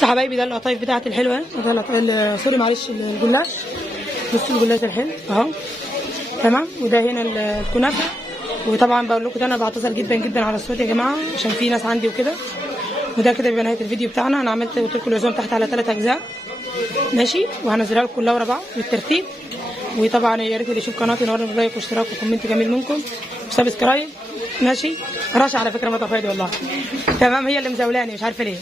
بصوا يا حبايبي، ده القطايف بتاعتي الحلوه، ده سوري معلش الجلاش. بصوا الجلاش الحلو اهو، تمام. وده هنا الكنافه. وطبعا بقول لكم ده انا بعتذر جدا جدا على الصوت يا جماعه عشان في ناس عندي وكده. وده كده بيبقى نهايه الفيديو بتاعنا. انا عملت قلت لكم العزوم تحت على 3 اجزاء ماشي، وهنزلها لكم كلها ورا بعض بالترتيب. وطبعا يا ريت اللي يشوف قناتي ينورني بلايك واشتراك وكومنت جميل منكم وسبسكرايب ماشي. رشا على فكره ما طفايدي والله، تمام، هي اللي مزولاني مش عارفه ليه.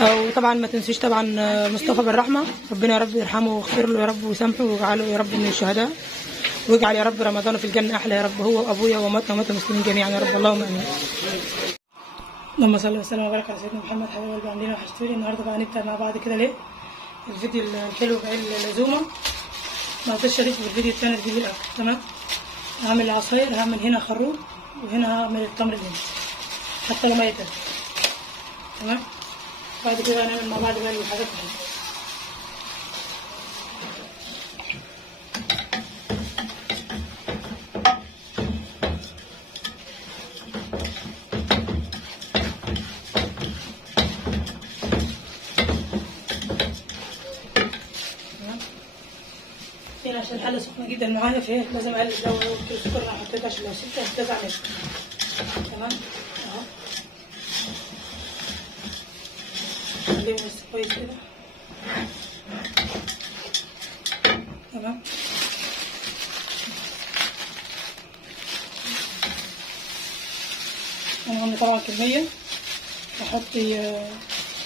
وطبعا ما تنسوش طبعا مصطفى بالرحمه، ربنا يا رب يرحمه ويغفر له يا رب ويسامحه ويجعله يا رب من الشهداء، ويجعل يا رب رمضان في الجنه احلى يا رب، هو وابويا وماتنا ومات المسلمين جميعا يا رب، اللهم امين. اللهم صل وسلم وبارك على سيدنا محمد. حبيب قلبي عاملين وحشتوني. النهارده بقى هنبدا مع بعض كده ليه الفيديو الحلو بتاع العزومه. ما تنساش تشترك في الفيديو الثاني تجيب الاكل، تمام. هعمل العصاير، هعمل هنا خروب وهنا هعمل التمر الهندي حتى لو ما يتم، تمام. بعد كده هنعمل مع بعض بقى الحاجات الحلوه. هنا عشان الحله سخنه جدا معايا، فايه لازم اقلب جو كيلو سكر انا حطيت عشان لو سبتها هتزعل، تمام اهو. نقلبه بس كويس كده، تمام. انا عامله طبعا كميه، هحط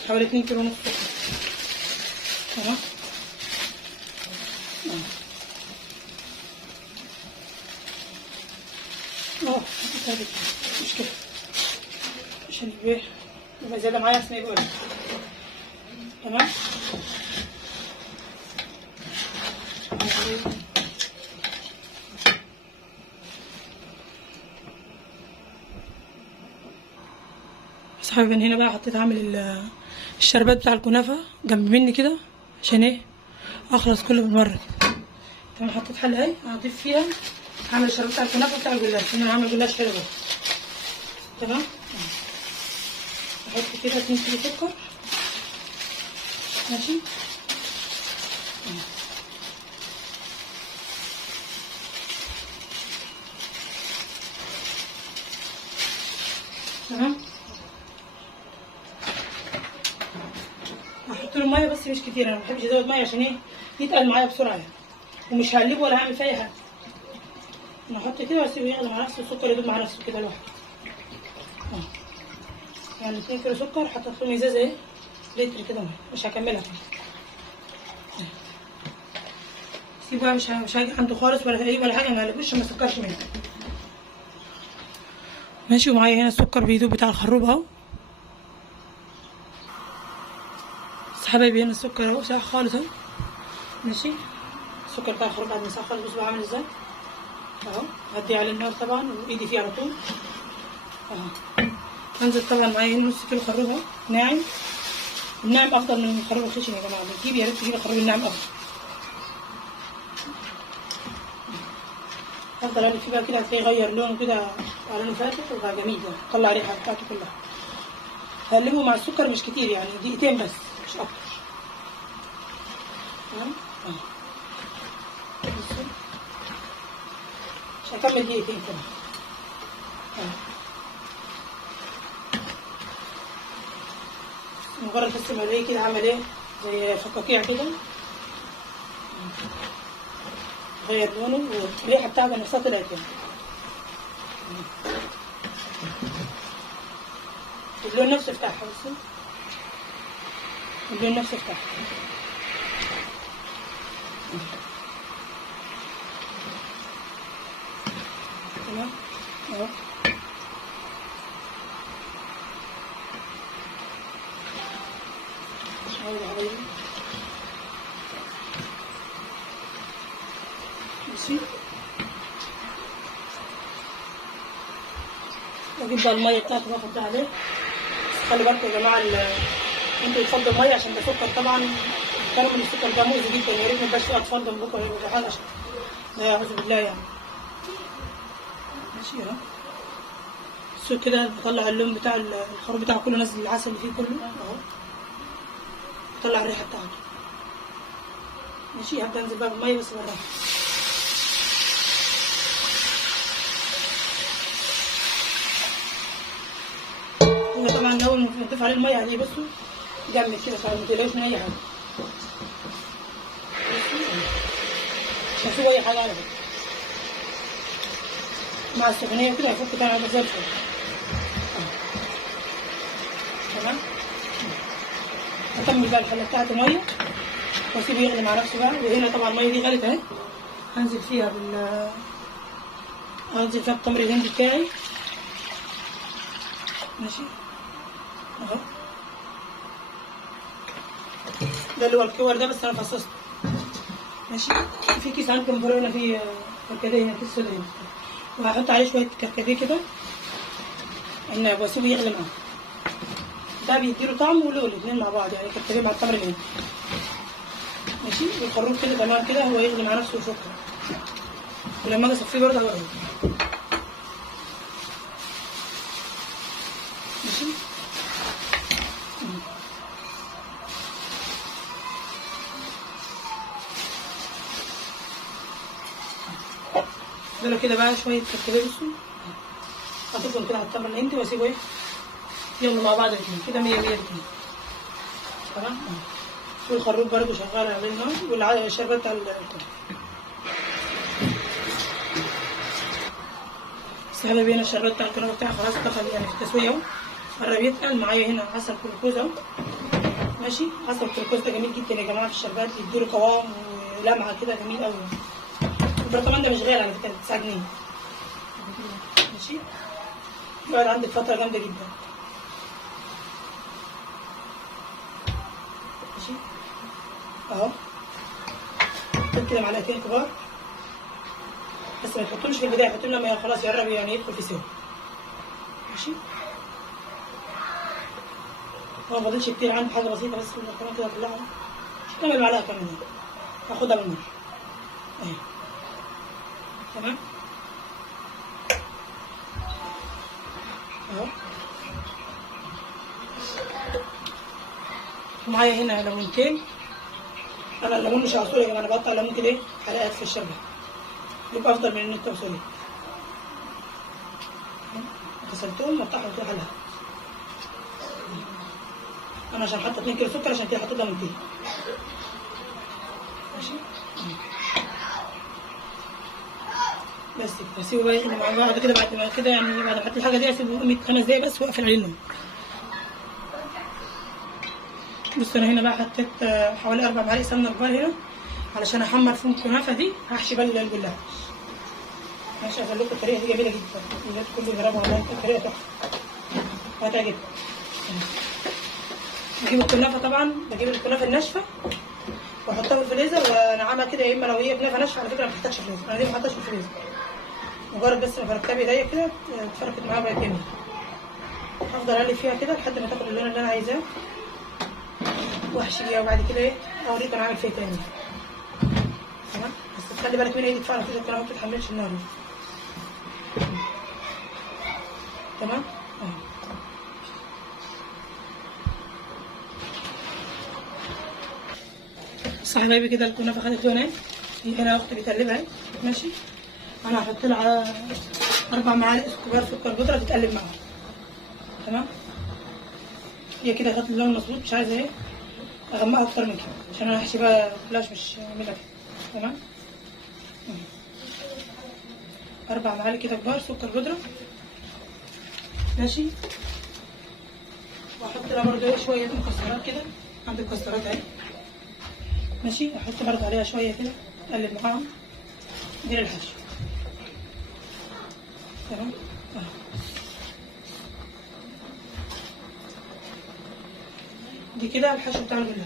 حوالي 2 كيلو ونص سكر، تمام. مش كده عشان يبقى زيادة معايا عشان يبقى قليل، تمام. بس حابب ان هنا بقى حطيت عامل الشربات بتاع الكنافة جنب مني كده عشان ايه اخلص كله بالمرة كده، تمام. حطيت حلة اهي هضيف فيها هعمل الشربات بتاع الكنافة بتاع الجلاش، انا هعمل جلاش حلو بقى، تمام. احط كده 2 كيلو سكر ماشي، تمام. هحط له ميه بس مش كتير، انا ما بحبش ازود ميه عشان ايه يتقل معايا بسرعه يعني. ومش هقلبه ولا هعمل فيه اي حاجه، انا هحط كده واسيبه ياخد مع نفسه السكر يدوب مع نفسه كده لوحده. يعني 2 كيلو سكر حطيت لهم ازازه ايه لتر كده ميه، مش هكملها سيبه بقى، مش هاجي عنده خالص ولا تقريبا ولا حاجه، ما اقلبوش عشان ما اسكرش منه ماشي. ومعايا هنا السكر بيدوب بتاع الخروب اهو. بس حبايبي هنا السكر اهو ساح خالص اهو ماشي. السكر بتاع الخروب بعد ما ساح خالص بصوا عامل ازاي اهو. هدي على النار طبعا وايدي فيه على طول اهو. هنزل طبعا معايا هنا نص كيلو خروب اهو ناعم. الناعم افضل من الخروب الخشن يا جماعه، بتجيب يا ريت تجيب الخروب الناعم افضل. افضل اقلب فيه بقى كده هتلاقيه غير لونه كده على لونه فاتح وبقى جميل يعني، طلع الريحه بتاعته كلها. هقلبه مع السكر مش كتير يعني دقيقتين بس مش اكتر، تمام. مش هكمل دقيقتين كمان مجرد بس ما الاقيه كده عمل ايه زي فقاقيع كده، غير لونه والريحه بتاعته نفسها طلعت يعني. اللون نفسه افتحها بس، اللون نفسه افتحها، تمام اهو. ماشي. واجيب بقى الميه بتاعته باخد عليه. بس خلي بالكم يا جماعه انتوا تفضوا الميه عشان ده سكر طبعا، كانوا من السكر ده مؤذي جدا، يا ريت ما يبقاش فيه اطفال جنبكم ولا حاجه عشان لا اعوذ بالله يعني. ماشي اهو. شوف كده بطلع اللون بتاع الخروب بتاعه كله، نزل العسل اللي فيه كله اهو. تطلع الريحه بتاعته. ماشي. هبدا انزل بقى بالميه بس بالراحه. هنا طبعا اول ما نضيف عليه الميه هتلاقيه بصوا جمد كده خالص، ما تقلقوش من اي حاجه. مش هسيبوا اي حاجه على فكره. مع السخونيه كده هيفك تاني على زي الفل. تمام. هكمل بقى الحله بتاعت الميه واسيبه يغلي مع نفسه بقى. وهنا طبعا الميه دي غلت اهي، هنزل فيها التمر الهندي بتاعي. ماشي اهو، ده اللي هو الكور ده، بس انا فصصته. ماشي. في كيس عندكم هنا فيه كركديه هنا، كيس سودا هنا، وهحط عليه شويه كركديه كده عناب واسيبه يغلي معاه. ده بيديله طعم ولون الاثنين مع بعض، يعني كركديه مع التمر الهندي. ماشي. والخروف كده تمام كده، هو يغلي مع نفسه وشكرا. ولما اجي اصفيه برضه هوريه. ماشي. دول كده بقى شويه كركديه بصوا، حطيتهم كده على التمر الهندي واسيبه ايه يغلوا مع بعض الاثنين كده 100 الاثنين. تمام. والخروف برضه شغال على النار، والشربات بتاع الكركديه. بس هلا بينا الشربات بتاع الكركديه بتاعي خلاص دخل يعني في التسويه اهو، قرب يتقل معايا. هنا عسل كلوكوز اهو. ماشي. عسل الكلوكوز ده جميل جدا يا جماعه في الشربات، بيديله قوام ولمعه كده جميل قوي. البرطمان ده مش غالي على فكره، 9 جنيه. ماشي. يقعد عندك فتره جامده جدا. ماشي اهو. حط كده معلقتين كبار، بس ما تحطوش في البدايه، حطوهم لما خلاص يقرب يعني يدخل في سوا. ماشي. هو ما فاضلش كتير، عندي حاجه بسيطه بس كمان كده اطلعها. مش كمل معلقه كمان يعني. هاخدها بالنار اهي. تمام اهو. ومعايا هنا ليمونتين. انا الليمون مش هعصره يا جماعه، انا بقطع الليمون كده حلقات في الشربة، يبقى افضل من ان انت تعصريه. غسلتهم وقطعهم كده حلقات. انا عشان حاطه 2 كيلو سكر عشان كده حطيت ليمونتين. ماشي. بس كده اسيبه بقى يغلي مع بعض كده. بعد ما كده يعني بعد ما احط الحاجه دي اسيبه 5 دقايق بس واقفل عليه النار. بص انا هنا بقى حطيت حوالي 4 معالق سمنه كبار هنا علشان احمر فيهم الكنافه دي. هحشي بقى الجلاش. ماشي. هقول لكم الطريقه دي جميله جدا، الناس كله يجربها والله، الطريقه تحفه هتعجبكم. بجيب الكنافه طبعا، بجيب الكنافه الناشفه واحطها في الفريزر وانعمها كده، يا اما لو هي كنافه ناشفه على فكره ما بتحتاجش فريزر، انا دي ما حطيتهاش في الفريزر، مجرد بس ما فركتها بايديا كده اتفركت معاها بقت جميله. هفضل اقلب فيها كده لحد ما تاخد اللون اللي انا عايزاه واحشي بيها، وبعد كده ايه اوريكم انا عامل فيها تاني. تمام. بس تخلي بالك من ايدك فعلا كده الكنافه ما بتتحملش النار دي. تمام. بص يا حبايبي كده الكنافه خدت لون اهي. هنا اختي بتقلبها. ماشي. انا هحط لها 4 معالق كبار سكر بودره تتقلب معاها. تمام. هي كده خدت اللون مظبوط، مش عايزه ايه اغمقها اكتر من كده عشان انا هحشي بقى بلاش مش هعملها كده. تمام. 4 معالق كده كبار سكر بودره. ماشي. واحط لها برضه ايه شويه مكسرات كده، عندي مكسرات اهي. ماشي. احط برضه عليها شويه كده اقلب معاهم. دي الحشو. تمام. دي كده الحشو بتاع الجلاش.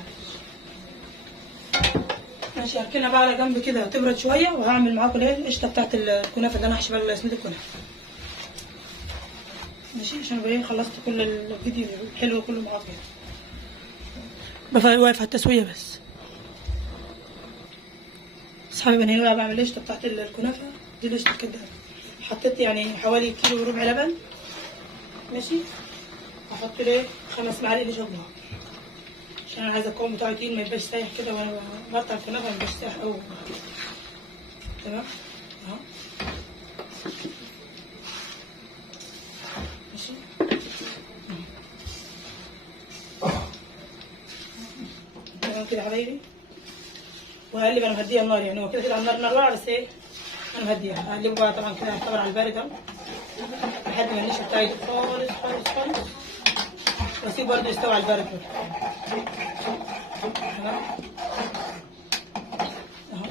ماشي. هركنها بقى على جنب كده تبرد شويه، وهعمل معاكم ايه القشطه بتاعت الكنافه اللي انا هحشي بقى سميد الكنافه. ماشي. عشان ابقى ايه خلصت كل الفيديو الحلو كله معاكم يعني. واقف على التسويه بس. اصحابي انا هنا بقى بعمل القشطه بتاعت الكنافه دي. القشطه كده حطيت يعني حوالي 1.4 كيلو لبن. ماشي. هحط له 5 معالق نشا كبار عشان عشان انا عايزه القوام بتاعه تقيل ما يبقاش سايح كده، وانا بقطع الكنافه ما يبقاش سايح قوي. تمام اهو ماشي. تمام كده يا حبايبي، وهقلب انا مهديه النار، يعني هو كده كده على النار ولعه، بس ايه انا مهديها. هقلبه بقى طبعا كده هيعتبر على البارد اهو لحد ما النشا بتاعي يدوب خالص خالص خالص، واسيبه برضه يستوي على البارد برضه. تمام اهو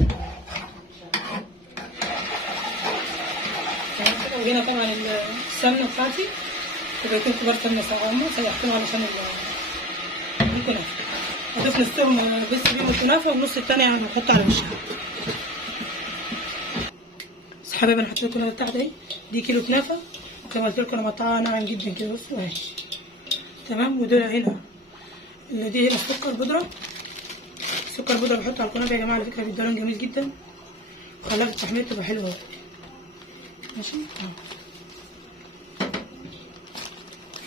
تمام كده. وهنا طبعا السمنه بتاعتي كوبايتين كبار سمنه سيحتهم علشان الكنافه. هضيف نصهم بس بيهم الكنافه، والنص التاني يعني هحطه على وشها. بس حبايبي انا حطيت الكنافه بتاعتي اهي، دي كيلو كنافه، وكما قلت لكم انا مقطعها ناعم جدا كده، بصوا اهي. تمام. ودول هنا دي هنا السكر بودره. السكر بودره بحطه على الكنافه يا جماعه، على فكره بيدي لون جميل جدا، وخلاها في التحمير تبقى حلوه. ماشي اهو.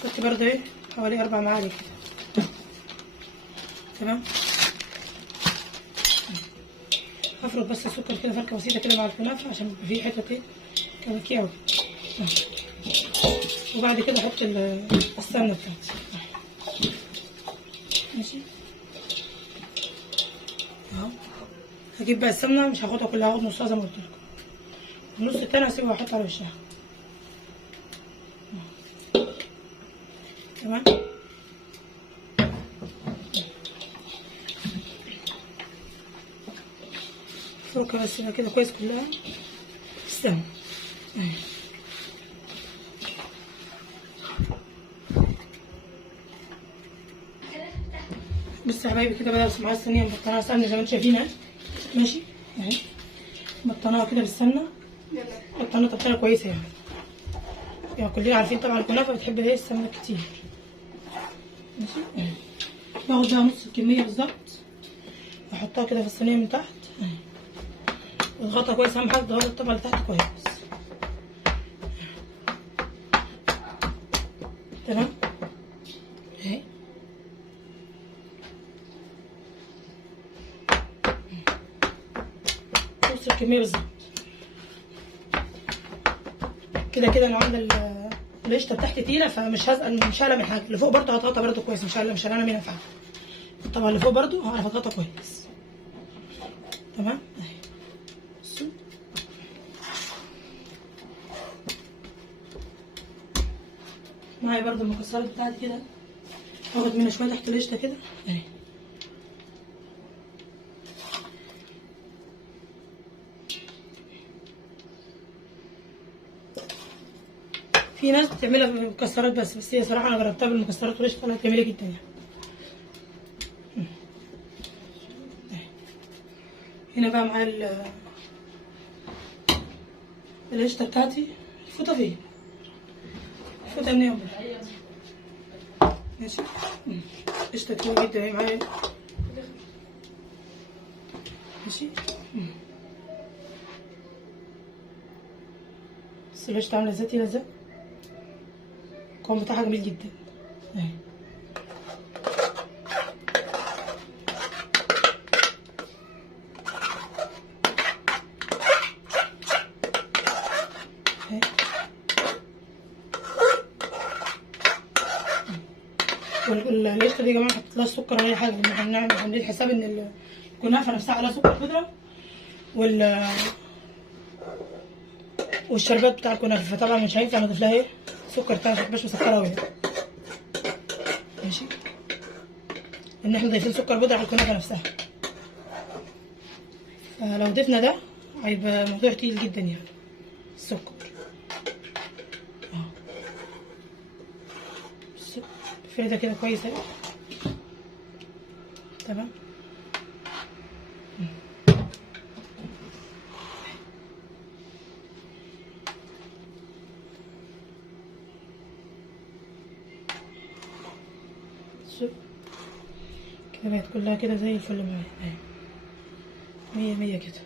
حط برضه ايه حوالي 4 معالق كده. تمام. هفرط بس السكر كده فركه بسيطه كده مع الكنافه عشان يبقى فيه حته ايه كاوي. وبعد كده احط السمنه بتاعتي. ماشي اهو. هجيب بقى السمنه، مش هاخدها كلها، هاخد نصها زي ما قلت لكم، النص التاني هسيبه واحط على وشها. تمام. فركه بس كده كويس كلها السمنه اهي. بصوا يا حبايبي كده بدأت معايا الصينيه مبطناها سمنه زي ما انتم شايفين. ماشي اهي، مبطناها كده بالسمنه، مبطناها تبطينه كويسه يعني كلنا عارفين طبعا الكنافه بتحب ايه السمنه كتير. ماشي اهي. باخد بقى نص الكميه بالظبط، احطها كده في الصينيه من تحت اهي، واضغطها كويس. اهم حاجه تضغط الطبقه اللي تحت كويس. تمام اهي. نص الكميه بالظبط كده كده. انا عامله القشطه بتاعتي تقيله، فمش هزقل، مش هقلق من حاجه. اللي فوق برضه هضغطها برضه كويس، مش هقلق منها فعلا. طبعا اللي فوق برضه هعرف اضغطها كويس. تمام اهي. بصوا معايا برضه المكسرات بتاعتي كده، هاخد منها شويه تحت القشطه كده اهي. في ناس بتعملها بالمكسرات بس هي صراحه انا جربتها بالمكسرات والقشطه طلعت جميله جدا يعني. هنا بقى معايا القشطه بتاعتي، الفوطه فين؟ الفوطه منين؟ ماشي. قشطه كتير جدا اهي معايا. ماشي. بس القشطه عامله ازاي تقيله ازاي، القوام بتاعها جميل جدا اهي. والقشطه دي يا جماعه ما حطيتلهاش سكر ولا اي حاجه، احنا عاملين حساب ان الكنافه نفسها عليها سكر بودره والشربات بتاع الكنافه، فطبعا مش هينفع نضيف لها ايه سكر تاني عشان متبقاش مسكره اوي. ماشي، ان احنا ضايفين سكر بودره على الكنافه نفسها، فلو ضفنا ده هيبقى موضوع تقيل جدا يعني السكر. فرده كده كويس اهي. تمام. كده بقت كلها كده زي الفل معايا اهي، 100 100 كده.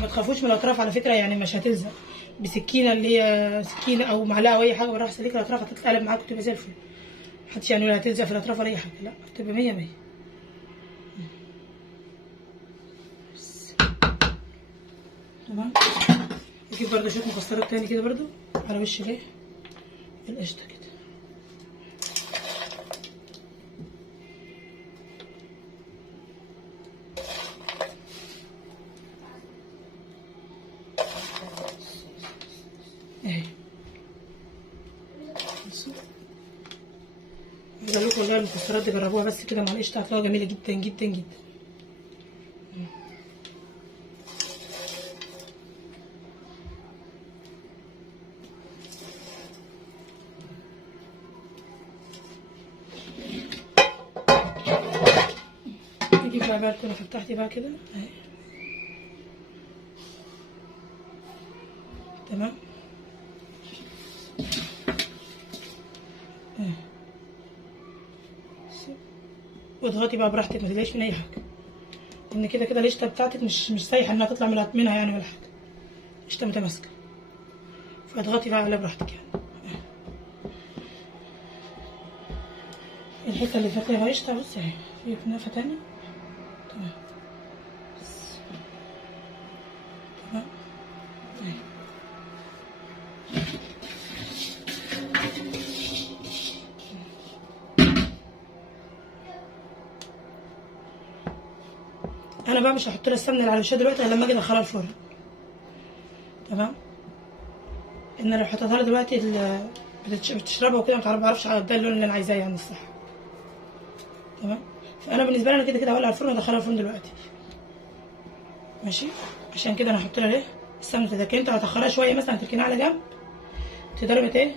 ما تخافوش من الاطراف على فكره، يعني مش هتلزق بسكينه اللي هي سكينه او معلقه او اي حاجه بالراحه، سليكه الاطراف هتتقلب معاكم تبقى زي الفل. محدش يعني ولا هتلزق في الاطراف ولا اي حاجه، لا هتبقى 100 100. تمام. نجيب برضه شويه مكسرات تاني كده برضه على وش الايه القشطه كده. اهي بصوا، عايزه لكم والله المكسرات دي جربوها بس كده مع القشطه هتلاقوها جميله جدا جدا جدا. نجيب بقى الكنافه بتاعتي بقى كده اهي. تمام. واضغطي بقى براحتك، ما تقلقيش من اي حاجه، لان كده كده القشطه بتاعتك مش سايحه انها تطلع منها يعني ولا حاجه، قشطه متماسكه، فاضغطي بقى على براحتك يعني. الحته اللي فات فيها قشطه بصي اهي، في كنافه تاني. تمام تمام اهي. انا بقى مش هحط لها السمنه اللي على وشها دلوقتي غير لما اجي ادخلها الفرن. تمام. ان لو حطيتها لها دلوقتي بتشربها وكده ما بعرفش ده اللون اللي انا عايزاه يعني الصح. تمام. فانا بالنسبه لي انا كده كده هولع الفرن وادخلها الفرن دلوقتي. ماشي. عشان كده انا هحط لها ايه السمنه. اذا كنت هتاخرها شويه مثلا تركنها على جنب، تقدري ايه ما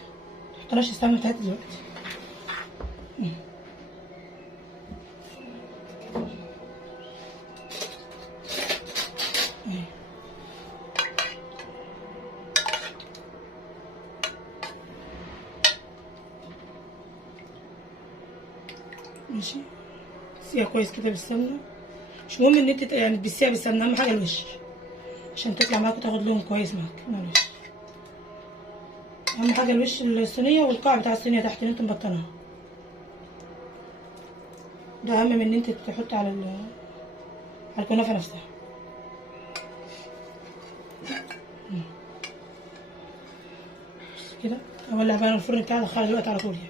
تحطلهاش السمنه بتاعتها دلوقتي. ماشي. تسقيها كويس كده بالسمنه، مش مهم ان انت يعني تبسيها بالسمنه، اهم حاجه الوش عشان تطلع معاك وتاخد لون كويس معاك. معلش اهم حاجه الوش الصينيه والقاع بتاع الصينيه تحت اللي انت مبطنها، ده اهم من ان انت تحط على الكنافه نفسها. بس كده اولع بقى الفرن بتاعي ادخلها دلوقتي على طول يعني،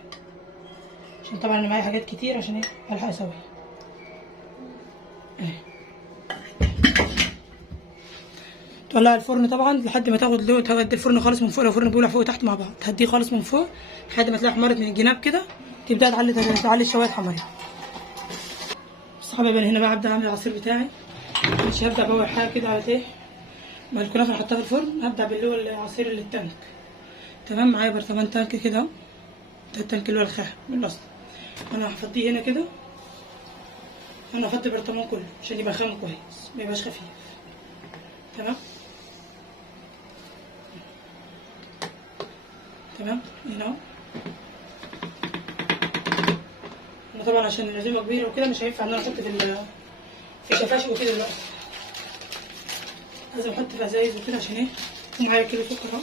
عشان طبعا انا معايا حاجات كتير عشان ايه الحق اسويها. اهي تولع الفرن طبعا لحد ما تاخد لون، تهدي الفرن خالص من فوق، لو الفرن بيولع فوق وتحت مع بعض تهديه خالص من فوق لحد ما تلاقي احمرت من الجناب كده، تبدا تعلي الشوايه حمرا. بس حبايبي انا هنا بقى هبدا اعمل العصير بتاعي. مش هبدا باول حاجه كده على ايه مع الكنافه اللي حطها في الفرن، هبدا باللي هو العصير اللي التانك. تمام. معايا برطمان تانك كده، ده التانك اللي هو الخام من الاصل. انا هفضيه هنا كده، انا هفضي البرطمان كله عشان يبقى خام كويس ما يبقاش خفيف. تمام تمام. هنا اهو. انا طبعا عشان العزومه كبيره وكده مش هينفع ان انا احط في شفاشف وكده دلوقتي، لازم احط في ازايز وكده عشان ايه معايا كيلو سكر اهو.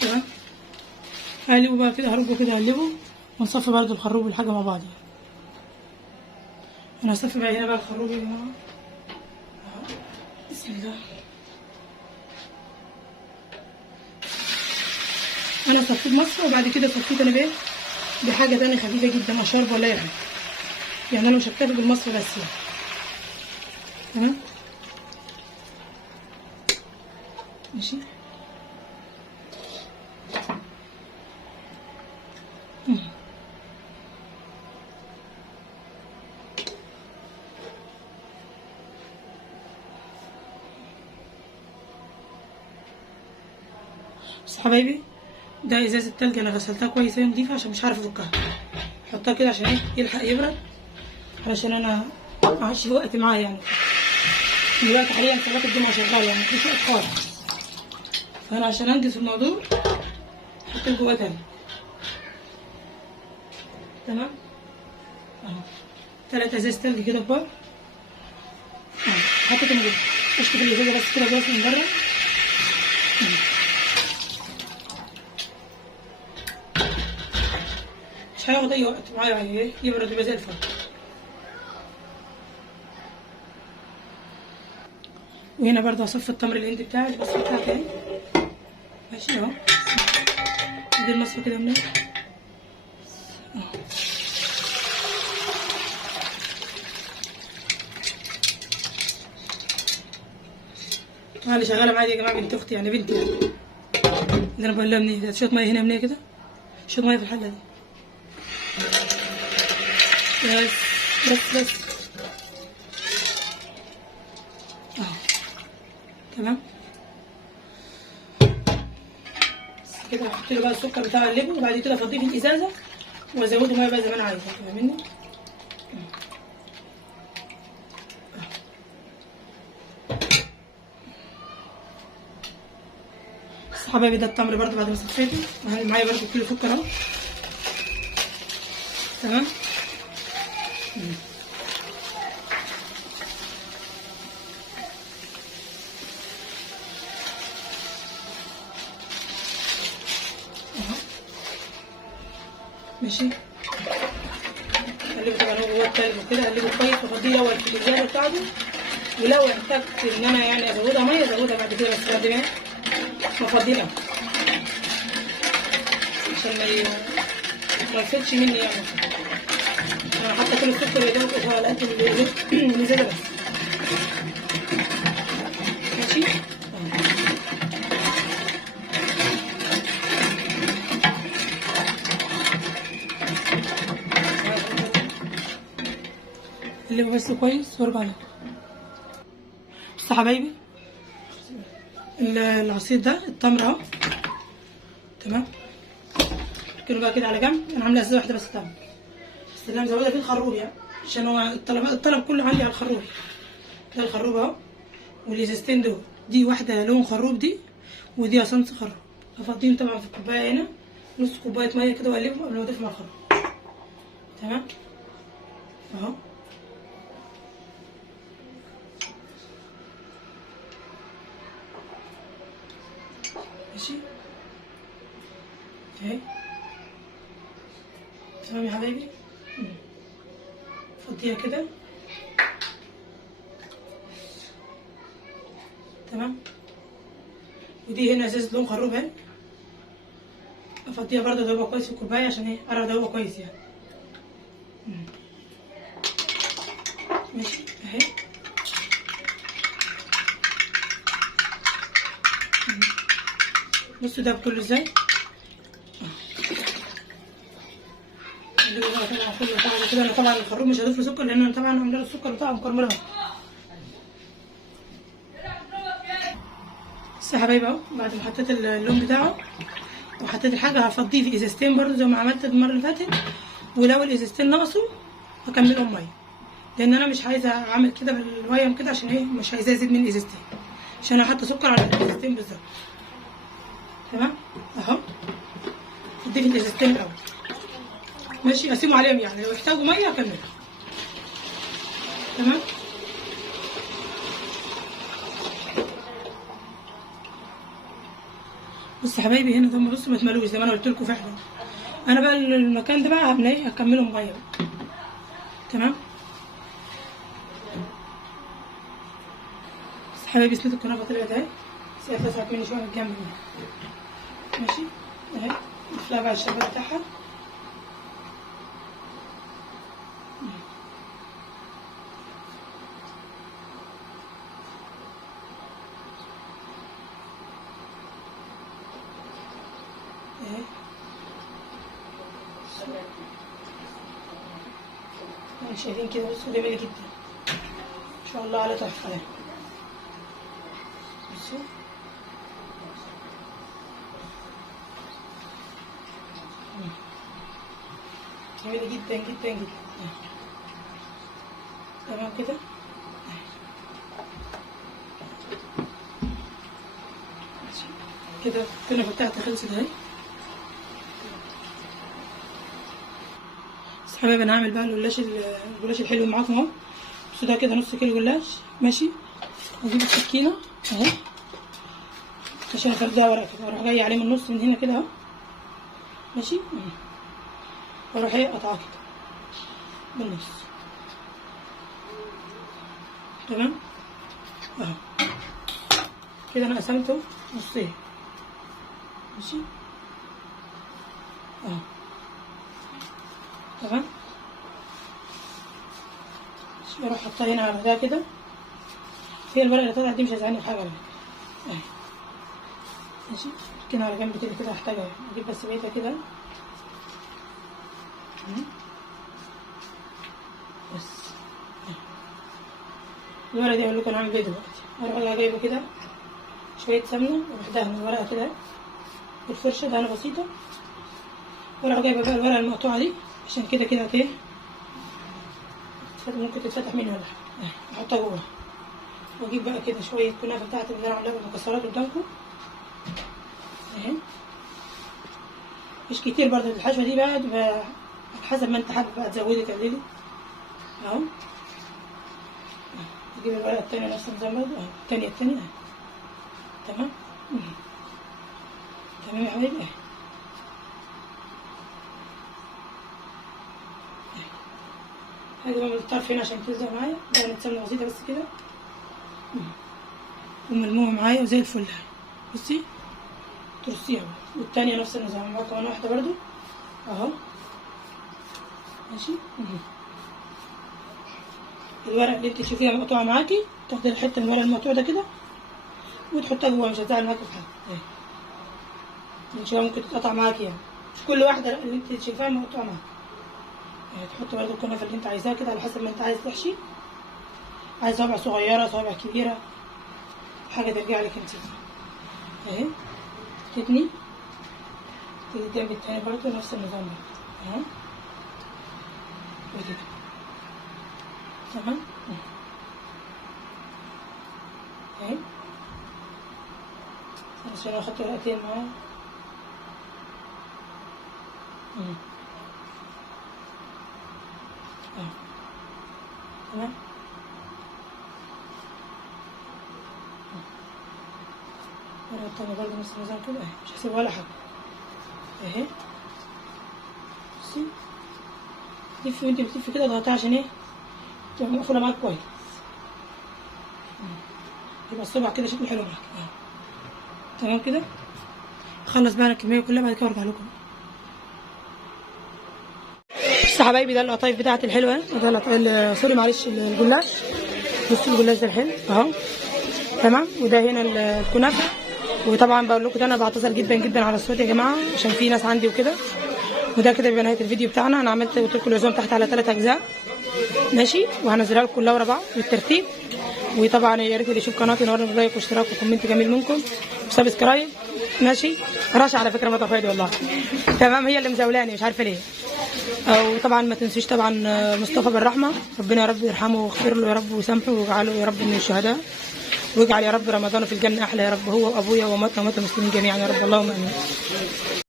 تمام. هقلبه بقى كده، هربه كده اقلبه ونصفي برضو الخروب والحاجه مع بعض. انا هصفي بقى هنا بقى الخروب يا جماعه. بسم الله. انا صفيت مصفى وبعد كده صفيت انا بايه بحاجه تانية خفيفه جدا، لا شرب ولا اي حاجه يعني، انا مش هكتفي بالمصفى بس يعني. تمام ماشي. بس حبايبي ده ازازه تلج انا غسلتها كويس وهي نضيفه عشان مش عارفه افكها، احطها كده عشان ايه يلحق يبرد، علشان انا معادش في وقت معايا يعني دلوقتي حاليا في وقت الجمعه شغال يعني مفيش وقت خالص. فانا عشان انجز الموضوع حطيت جواه تلج. تمام اهو 3 ازاز تلج كده كبار اهو حطيتهم جوه. اشطف الازازه بس كده جوه من بره. مش هياخد اي وقت معايا، ايه يبرد يبقى زي الفل. وهنا برضه هصفي التمر الهندي بتاعي المصفى بتاعتي اهي. ماشي اهو دي المصفى كده منين اهو. اللي شغاله معايا دي يا جماعه بنت اختي، يعني بنتي يعني. اللي انا بقول لها منين شويه ميه هنا منين كده، شويه ميه في الحله دي بس اهو. تمام كده هحط له بقى السكر بتاع اللبن، وبعد كده افضيه في الازازه وازوده ميه بقى زي ما انا عايزه. فاهمني؟ بس حبايبي ده التمر برضه بعد ما صفيته معايا برضه كيلو سكر اهو. تمام اهو. ماشي قلبه طبعا هو جواه التلج وكده، قلبه كويس وافضيه الاول في الازازه بتاعته، ولو احتجت ان انا يعني ازودها ميه ازودها بعد كده، بس بعد ما افضيه الاول عشان ما يفسدش مني يعني. انا حتى كل السكر يدوب على قد الازازه بس. ماشي اللي بس كويس وارجع له. بص يا حبايبي العصير ده التمر اهو. تمام كده بقى كده على جنب. انا عامله ازازه واحده بس تمر، بس اللي انا مزوده فيه الخروب يعني، عشان هو الطلب كله عندي على الخروب. ده الخروب اهو، والازازتين دول دي واحده لون خروب دي، ودي اسانس خروب. هفضيهم طبعا في الكوبايه هنا نص كوبايه ميه كده واقلبهم قبل ما اضيفهم على الخروب. تمام اهو. ماشي اهي. تمام يا حبايبي فضيها كده. تمام ودي هنا ازازه لون خروب اهي، افضيها برضه ادوبها كويس في الكوبايه عشان ايه اعرف ادوبها كويس يعني. ماشي اهي. بصوا ده بكله ازاي اللي هو طبعا كله طبعا كده. انا طبعا الخروب مش هضيف له سكر لان انا طبعا عامله له السكر بتاعه مكرمله. بس يا حبايبي اهو بعد ما حطيت اللون بتاعه وحطيت الحاجه هفضيه في ازازتين برضه زي ما عملت المره اللي فاتت، ولو الازازتين ناقصوا هكملهم ميه، لان انا مش عايزه اعمل كده بالويم كده عشان ايه مش عايزاه يزيد من ازازتين، عشان احط سكر على الازازتين بالظبط. تمام اهو اديك الازازتين الاول. ماشي اسيبه عليهم يعني لو احتاجوا ميه اكمل. تمام بص يا حبايبي هنا هم بصوا ما اتملوش زي ما انا قلت لكم فعلا. انا بقى المكان ده بقى هعمل ايه هكملهم ميه بقى. تمام بس يا حبايبي سليت الكنافه طلعت اهي، بس هي اتلسعت مني شويه من الجنب هنا. ماشي اهي نضيف بقى الشربات بتاعها. اهي شايفين كده بصوا جميله جدا ان شاء الله على تحفه يعني. بصوا جميله جدا جدا جدا. تمام كده كده الكنافه بتاعتي خلصت اهي. بس حبايبي انا هعمل بقى الجلاش الحلو معاكم اهو. بصوا ده كده نص كيلو جلاش ماشي. اجيب السكينه اهي عشان افردها ورقه كده، واروح جاي عليه من النص من هنا كده اهو ماشي. واروح ايه قطعها كده بالنص تمام اهو كده. انا قسمته نصين ماشي اهو تمام. اروح احطها هنا على ده كده. هي الورقه اللي طلعت دي مش هتزعلني في حاجه اهي ماشي. كده على جنب كده هحتاجها. اجيب بس بقيتها كده بس. الورقه دي اقول لكم انا هعمل ايه دلوقتي. اروح جايبه كده شويه سمنه واروح دهن الورقه كده بالفرشه دهنه بسيطه. واروح جايبه بقى الورقه المقطوعه دي عشان كده كده ايه ممكن تتفتح مني ولا حاجه. احطها جوه. واجيب بقى كده شويه كنافه بتاعتي اللي انا عاملاها بالمكسرات قدامكم اهي. مش كتير برضه الحشوه دي بقى تبقى على حسب ما انت حابب بقى تزودي تقللي اهو. اجيب الورقه التانيه نفس النظام برضه اهو. التانيه اهي تمام. تمام يا حبايبي اهي. هاجي بقى من الطرف هنا عشان تلزق معايا. دهنة سمنه بسيطه بس كده وملمومه معايا وزي الفل اهي. بصي ترصيها بقى. والتانية نفس النظام معاها كمان واحدة برضو اهو ماشي. الورق اللي انت تشوفيها مقطوعة معاكي تاخدي الحتة من الورق المقطوع ده كده وتحطها جوه. مش هتزعل معاكي في حاجة اهي. ان شاء الله ممكن تتقطع معاكي يعني. مش كل واحدة اللي انت شايفاها مقطوعة معاكي اهي. تحطي برضو الكنافة اللي انت عايزاها كده على حسب ما انت عايز تحشي. عايز صوابع صغيرة صوابع كبيرة حاجة ترجع لك انت اهي. تتني تيجي الجنب التاني برضه نفس النظام ده اهو وكده تمام اهي. عشان اخدت ورقتين معايا اهو تمام. الورقة التانية برضه نفس النظام كده اهي. مش هسيب ولا حاجة اهي. بصي تلفي وانت بتلفي كده اضغطيها عشان ايه تبقى مقفولة معاك كويس. يبقى الصبع كده شكله حلو معاك اهو تمام كده. اخلص بقى انا الكمية كلها بعد كده وارجع لكم. بصوا يا حبايبي ده القطايف بتاعتي الحلوة. ده سوري معلش الجلاش. بصوا الجلاش ده الحلو اهو تمام. وده هنا الكنافة. وطبعا بقول لكم انا بعتذر جدا جدا على الصوت يا جماعه عشان في ناس عندي وكده. وده كده بيبقى نهايه الفيديو بتاعنا. انا عملت قلت لكم العزوم تحت على 3 اجزاء ماشي. وهنزلها لكم كلها ورا بعض بالترتيب. وطبعا يا ريت اللي يشوف قناتي ينور لايك واشتراك وكومنت جميل منكم وسبسكرايب ماشي. رشا على فكره ما فادي والله تمام. هي اللي مزولاني مش عارفه ليه. وطبعا ما تنسوش طبعا مصطفى بالرحمه. ربنا يا رب يرحمه ويغفر له يا رب ويسامحه ويجعله يا رب من الشهداء. واجعل يا رب رمضان في الجنة أحلى يا رب هو وأبويا وأمتنا وأمة المسلمين جميعا يا رب اللهم آمين.